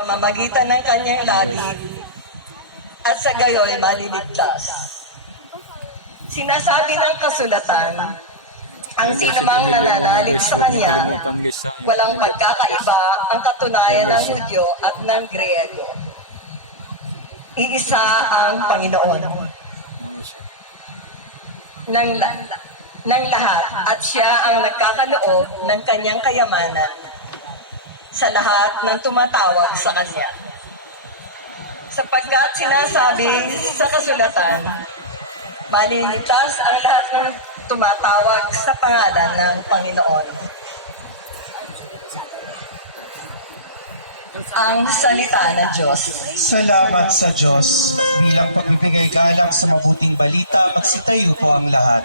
pamamagitan ng kanyang labi at sa gayoy maliligtas. Sinasabi ng kasulatan, ang sinamang nananalig sa kanya, walang pagkakaiba ang katunayan ng Hudyo at ng Griego. Iisa ang Panginoon ng, ng lahat at siya ang nagkakaloob ng kanyang kayamanan sa lahat ng tumatawag sa kanya. Sapagkat sinasabi sa kasulatan, maliligtas ang lahat ng tumatawag sa pangalan ng Panginoon. Ang salita ng Diyos. Salamat sa Diyos. Bilang pagbibigay galang sa mabuting balita, magsitayo po ang lahat.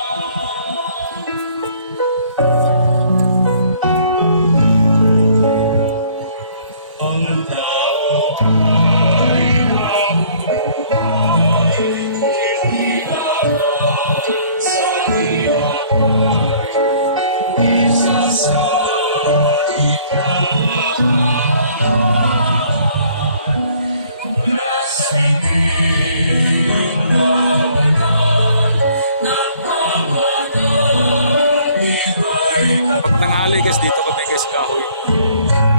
tanghali guys dito kami guys kahoy.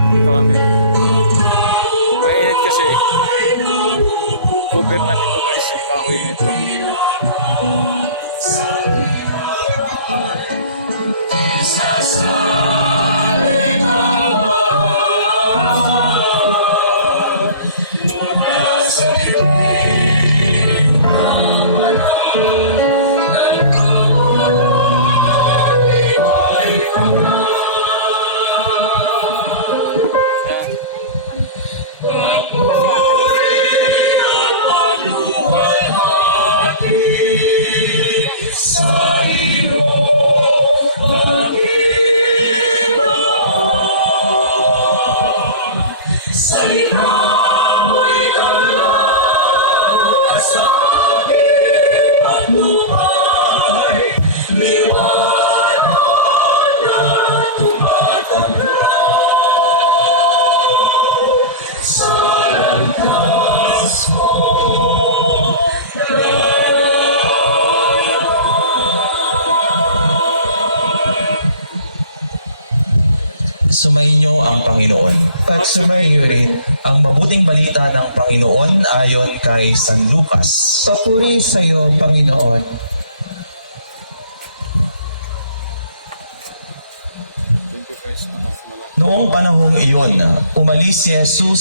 Solid Sumainyo ang Panginoon. At sumainyo rin ang mabuting balita ng Panginoon ayon kay San Lucas. Papuri sa iyo, Panginoon. Noong panahong iyon, umalis si Jesus